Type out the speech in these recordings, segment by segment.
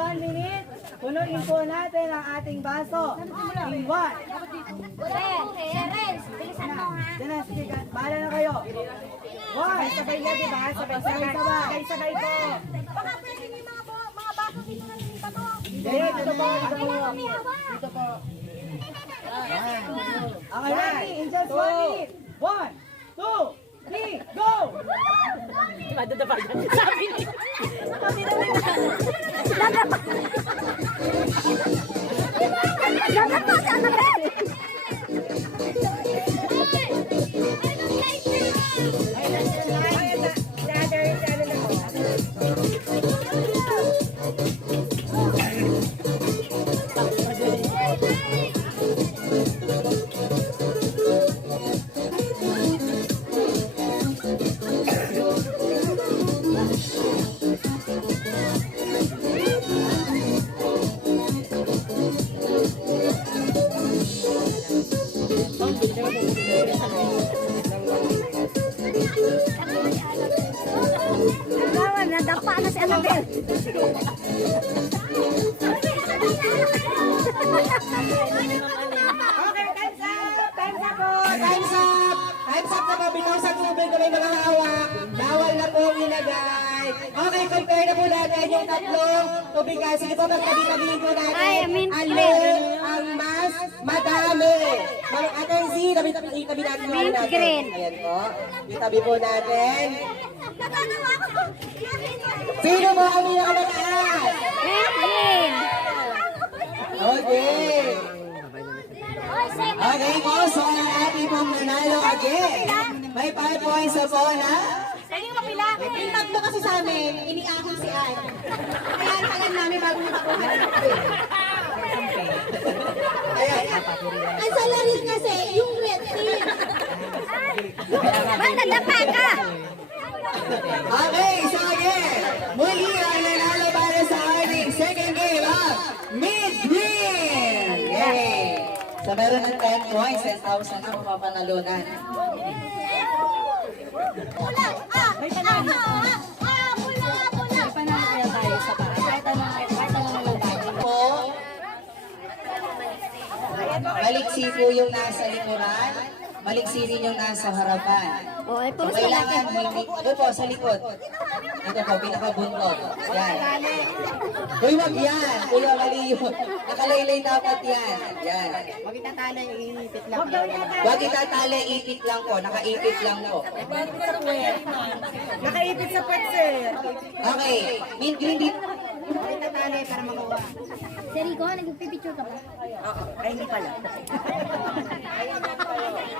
1 minute, punuin po natin ang ating baso. In 1. Bilisan mo ha. Diyan, sige, bahala na kayo. 1. Sabay na, diba? Sabay-sabay. Sabay po. Baka pwede yung mga baso dito na nilipa to. Hindi, dito po. Dito po. Okay, ready? In just 1 minute. 1, 2, 3, go! Sabi niya. Nadapa na si Annabel. Okay, time's up! Time's up po! Time's up! Time's up na po. Bitaw sa tubig ko may mga hawak. Bawal na po ilagay. Okay, compare na po natin yung tatlong tubig. Sige po, magtabi-tabihin po natin. Ay, mint alin ang mas madami? Atang Z, tabi natin yung Mint natin. green. Ayan po. Itabi po natin. Sino mo ang pinakamataas? Green. Okay. Okay po, so ang ating pong nanalo again. May 5 points na po na. Yung tatlo kasi sa amin, iniahon si Ann. Kaya ang tagal namin bago makakuha. Ang salarin kasi, yung red team. Ba't nadapa ka? Okay, so again, muli ang nanalo para sa ating second game of Mid-Green! Yay! So meron ng 10 points, 10,000 na mapapanalunan. Pula. Pula. Po, maliksi po yung nasa likuran, maliksi rin yung nasa harapan. O, ay So, puro sa laki. kailangan hindi, ito po, sa likod. Ito po, pinakabuntot. Yan. Uy, wag yan. Kuya, mali yun. Nakalaylay dapat yan. Yan. Huwag itatala, iipit lang. Wag itatali, ipit lang po. Nakaipit lang po. Nakaipit sa pwets eh. Okay. Mint green dito. Huwag itatala para magawa. Serigo, nagpipicture ka ba? Oo, ay hindi pala.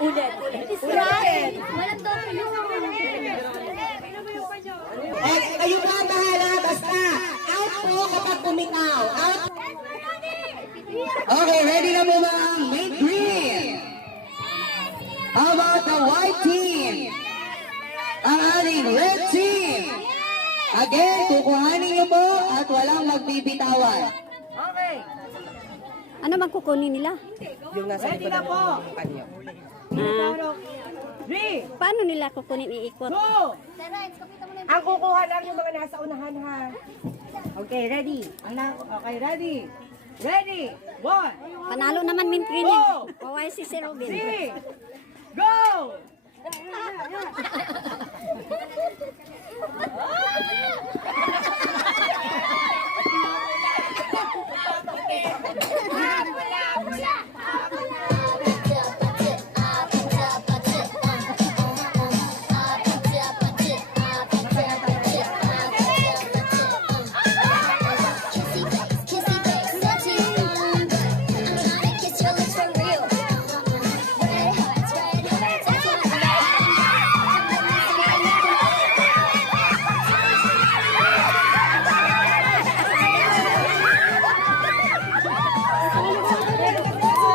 Ulit. Walang doon yung... Eh, kayo na ang bahala. Basta, out po kapag kumitaw. Out. Okay, ready na po ba ang mint green? How about the white team? Ang ating red team. Again, kukuhanin niyo po at walang magbibitawan. Okay. Ano magkukunin nila? Yung nasa Ready na po. kanyo. 3, Paano nila kukunin iikot? 2, Ang kukuha lang yung mga nasa unahan ha. okay, ready. Okay, ready. Ready. 1, Panalo naman mint green eh. Kaway si Sir Robin. 3, go!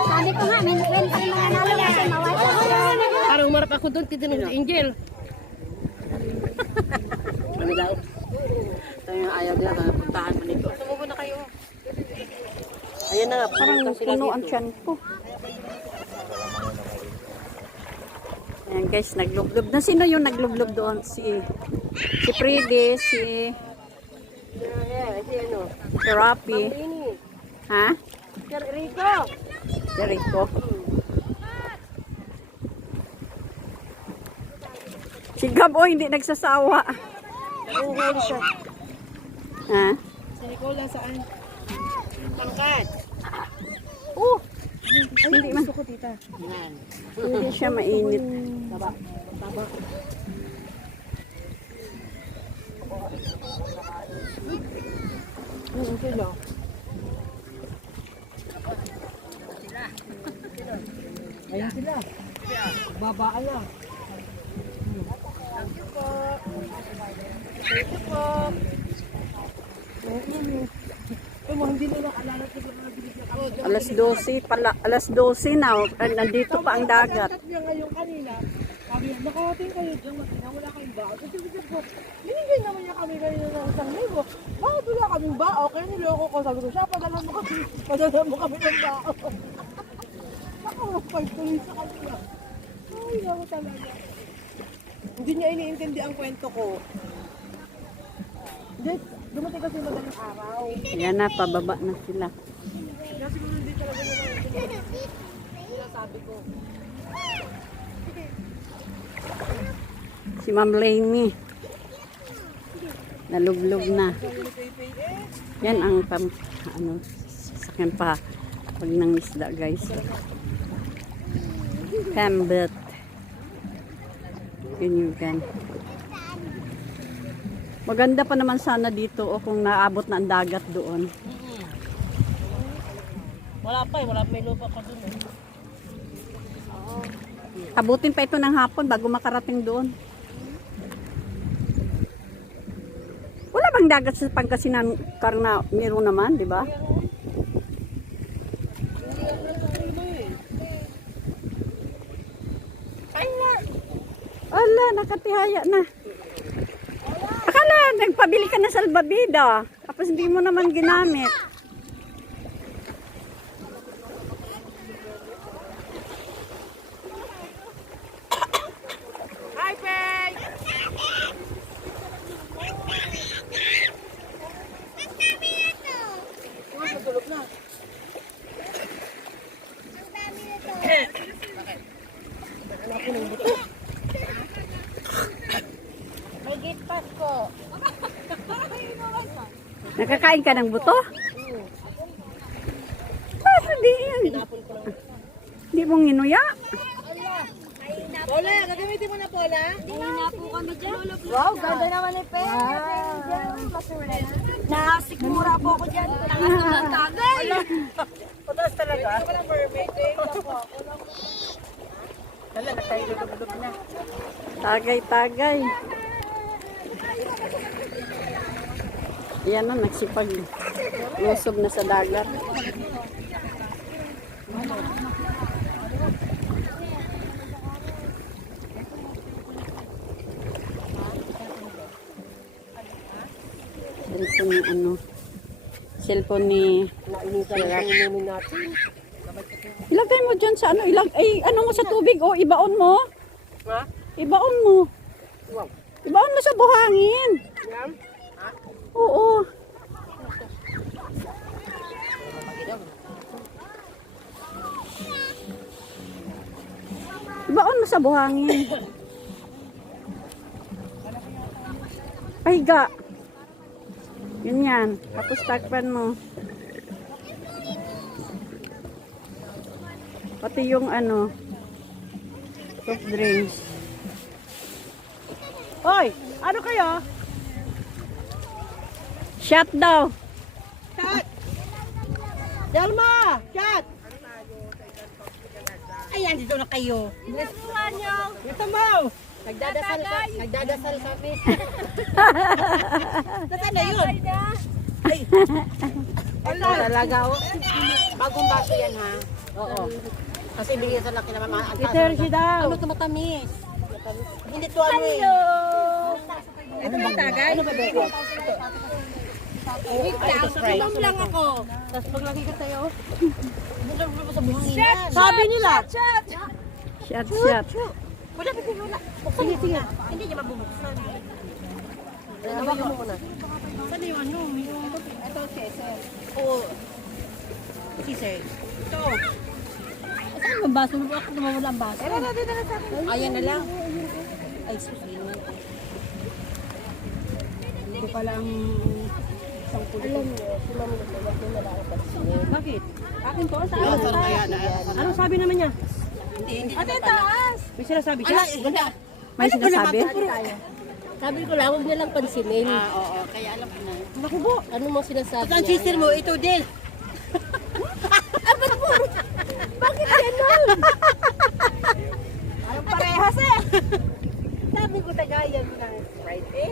Sabi ko nga, mint green pa rin mga nanalo kasi mawala. Parang umarap ako doon, titinong si Angel. Ano daw? Tayo ayaw nila, puntahan mo nito. Sumubo na kayo. Ayan na nga, Parang pumunta sila puno ang dito. tiyan ko. Ayan guys, naglublob na. Sino yung naglublob doon? Si Freddy, si... Ayan, si ano. Si Rapi. Ha? Rico. Si Rico. Si Gab, oh, hindi nagsasawa. Nanguhuli siya. Ha? Si Nicola saan? Tangkad. Hindi man. Gusto ko, tita. Yan. Hindi siya mainit. Taba. Taba. Okay lang. Ayan sila. Babaan lang. Thank you po. Thank you po. Hindi na naalala ko mga binigyan kami. Alas 12 pala, alas 12 na. Nandito pa ang dagat. Chat niya ngayon kanina. Sabi niya, nakarating kayo dyan, Martina, wala kayong bao. Kasi sabi ko, binigyan naman niya kami kanina ng 1,000. Bakit wala kaming bao? Kaya niloko ko. Sabi ko, siya, padala mo kami ng bao. Nakapag tuloy sa kanila. Ay, naku talaga. Hindi niya iniintindi ang kwento ko. Hindi, dumating kasi madaling araw. Yan na, pababa na sila. Kaya siguro hindi talaga nila ito. Sinasabi ko. Si Ma'am Lainey. Nalublog na. Yan ang sasakyan pa pag nangisda, guys. Cambet. Pinyugan. Maganda pa naman sana dito o kung naabot na ang dagat doon. Wala pa eh, may lupa pa dun eh. Abutin pa ito ng hapon bago makarating doon. Wala bang dagat sa Pangasinan karna meron naman, di ba? Ala, nakatihaya na. Akala, nagpabili ka na salbabida. Tapos hindi mo naman ginamit. Hi, Peg! Matulog na. May gate pass ko. Nakakain ka ng buto? Ah, hindi yan. Hindi mong inuya. Pola, gagamitin mo na, Pola. Wow, ganda naman ni Pe. Nasikmura po ako dyan. Tangas naman ang tagay. Pataas talaga. Wala mermaid eh. Wala na tayo lulog na. Tagay-tagay. Yan na, nagsipag. Lusob na sa dagat. Cellphone ni ano? Cellphone ni Ilagay mo dyan sa ano? Ano mo sa tubig? O, ibaon mo? Ha? Ibaon mo. Wow. Ibaon mo sa buhangin. Yan? Oo. Ibaon mo sa buhangin. Pahiga. Yun yan. Tapos takpan mo. Pati yung ano, soft drinks. Hoy, ano kayo? Shot daw. Chat! Delma! Chat! Ayan, dito na kayo. Ito mo! Nagdadasal kami. Nasaan na yun? Ay! Ito talaga oh. Bagong baso yan ha. Oo. Kasi bigyan sa laki naman mga Itergi daw. Ano tumatamis? Hindi to ano eh. Ito bang tagay? Ano ba ito? Gutom lang ako. Tapos paglagi ka tayo. Gutom mo sa buhangin yan. Sabi nila. Shot. Wala, wala. Buksan mo na. Hindi niya mabubuksan. Hawakan mo muna. Saan yung ano? Ito, sese. Oo. Sese. Ito. Saan yung baso? Ako namawala ang baso. Pero natin na lang sa akin. Ayan na lang. Ay, susi. Hindi ko palang isang pulo. Alam niyo, si Mami Lito, wag yung nalakot siya. Bakit? Akin to, sa akin. Ano sabi naman niya? Hindi. Ate, taas! May sinasabi siya? May sinasabi? Sabi ko lang, huwag niya lang pansinin. Oo, kaya alam ko na. Naku po, ano mo sinasabi Ang sister mo, ito din. Bakit gano'n? Anong parehas eh? Sabi ko, tagayan mo ng Sprite eh.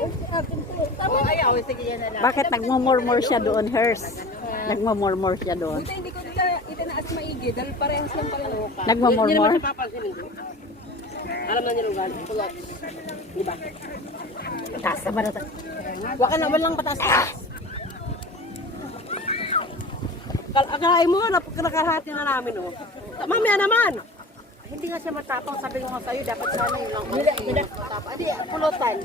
Tama ba? Ayaw, sige yan na lang. Bakit nagmumurmur siya doon, Hers? Nagmumurmur siya doon. Hindi ko itinaas maigi dahil parehas lang pala. Nagmumurmur? Alam na niya lugar. Kulot. Di ba? Taas na ba na tayo? Huwag ka naman lang pataas. Akalain mo, nakarahati na namin, oh. Mamaya naman. Hindi nga siya matapang. Sabi ko nga sa'yo, dapat sana yun lang. Hindi matapang. Hindi, pulutan.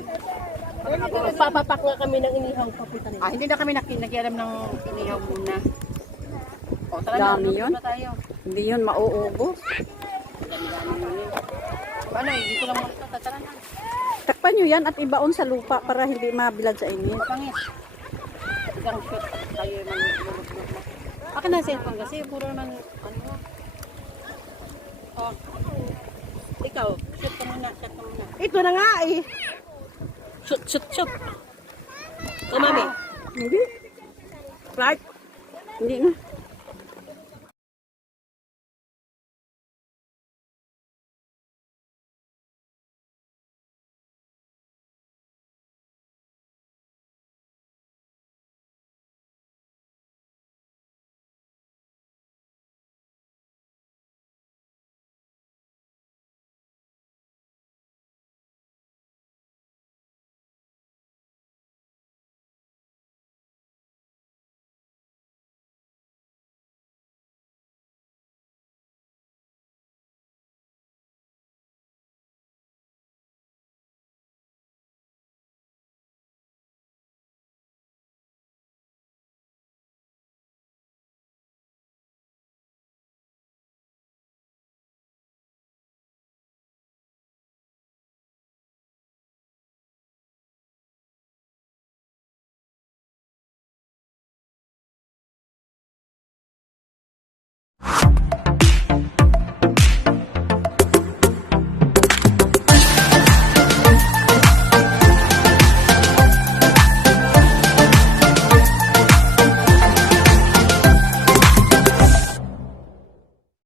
Papapak nga kami ng inihaw papunta nila. Hindi na kami nakialam ng inihaw muna. O, tara Dami na, yun. na tayo. Hindi yun mauubos. Ano, hindi ko lang tara na. Takpan nyo yan at ibaon sa lupa para hindi mabilad sa inyo. Pangit. Isang shot tayo manulog. Akin na cellphone kasi puro naman ano. Oh. Ikaw, shot ka muna. Ito na nga eh. Shoot. O mami. Hindi. Clark. Hindi na.